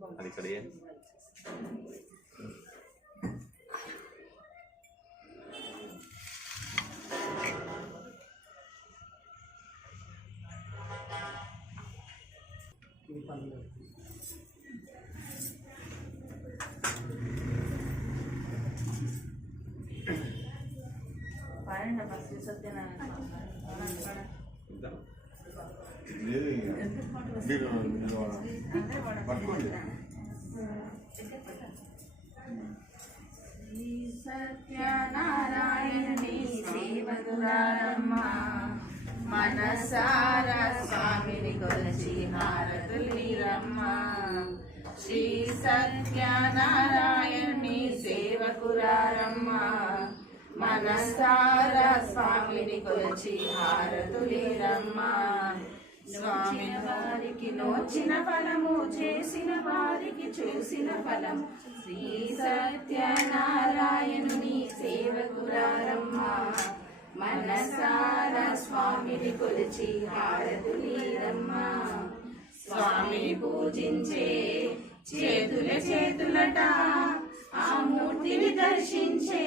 అది ఇక్కడ సత్యనారాయణుని సేవకురారమ్మా మనసారా స్వామిని కొలిచి హారతులీరమ్మా శ్రీ సత్యనారాయణుని సేవకురారమ్మా మనసారా స్వామిని కొలిచి హారతులీరమ్మా స్వామి వారికి నోచిన ఫలము చేసిన వారికి చూసిన ఫలం శ్రీ సత్యనారాయణుని సేవకురారమ్మా మనసారా స్వామిని కొలిచి హారతులీరమ్మా స్వామిని పూజించే చేతులట ఆ మూర్తిని దర్శించే